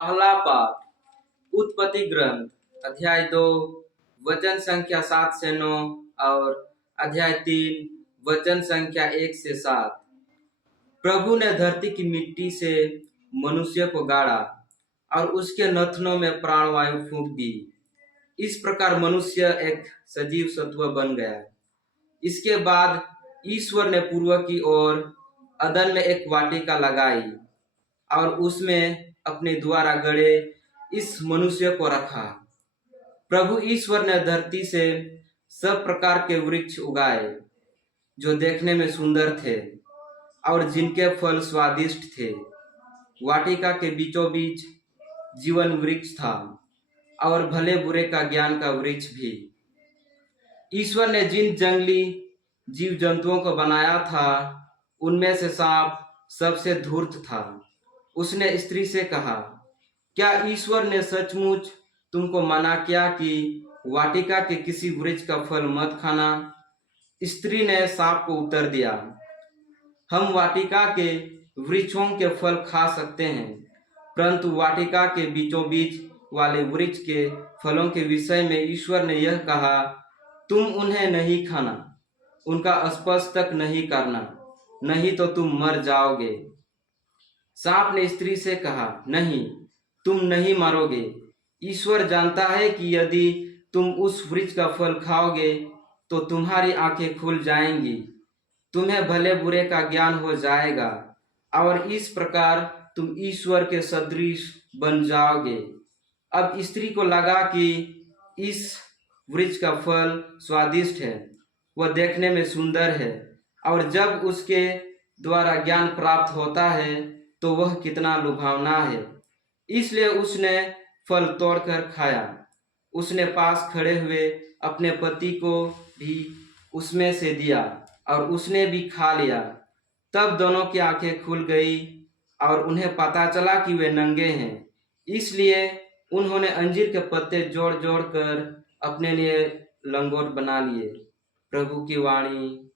पहला पाठ उत्पत्ति ग्रंथ अध्याय 2 वचन संख्या 7 से 9 और अध्याय 3 वचन संख्या 1 से 7। प्रभु ने धरती की मिट्टी से मनुष्य को गाड़ा और उसके नथनों में प्राणवायु फूंक दी। इस प्रकार मनुष्य एक सजीव सत्व बन गया। इसके बाद ईश्वर ने पूर्व की ओर अदन में एक वाटिका लगाई और उसमें अपने द्वारा गढ़े इस मनुष्य को रखा। प्रभु ईश्वर ने धरती से सब प्रकार के वृक्ष उगाए जो देखने में सुंदर थे और जिनके फल स्वादिष्ट थे। वाटिका के बीचों बीच जीवन वृक्ष था और भले बुरे का ज्ञान का वृक्ष भी। ईश्वर ने जिन जंगली जीव जंतुओं को बनाया था उनमें से सांप सबसे धूर्त था। उसने स्त्री से कहा, क्या ईश्वर ने सचमुच तुमको मना किया कि वाटिका के किसी वृक्ष का फल मत खाना? स्त्री ने सांप को उत्तर दिया, हम वाटिका के वृक्षों के फल खा सकते हैं, परंतु वाटिका के बीचों बीच वाले वृक्ष के फलों के विषय में ईश्वर ने यह कहा, तुम उन्हें नहीं खाना, उनका स्पर्श तक नहीं करना, नहीं तो तुम मर जाओगे। सांप ने स्त्री से कहा, नहीं, तुम नहीं मरोगे। ईश्वर जानता है कि यदि तुम उस वृक्ष का फल खाओगे तो तुम्हारी आंखें खुल जाएंगी, तुम्हें भले बुरे का ज्ञान हो जाएगा और इस प्रकार तुम ईश्वर के सदृश बन जाओगे। अब स्त्री को लगा कि इस वृक्ष का फल स्वादिष्ट है, वह देखने में सुंदर है और जब उसके द्वारा ज्ञान प्राप्त होता है तो वह कितना लुभावना है। इसलिए उसने फल तोड़कर खाया। उसने पास खड़े हुए अपने पति को भी उसमें से दिया और उसने भी खा लिया। तब दोनों की आंखें खुल गई और उन्हें पता चला कि वे नंगे हैं। इसलिए उन्होंने अंजीर के पत्ते जोड़ जोड़ कर अपने लिए लंगोट बना लिए। प्रभु की वाणी।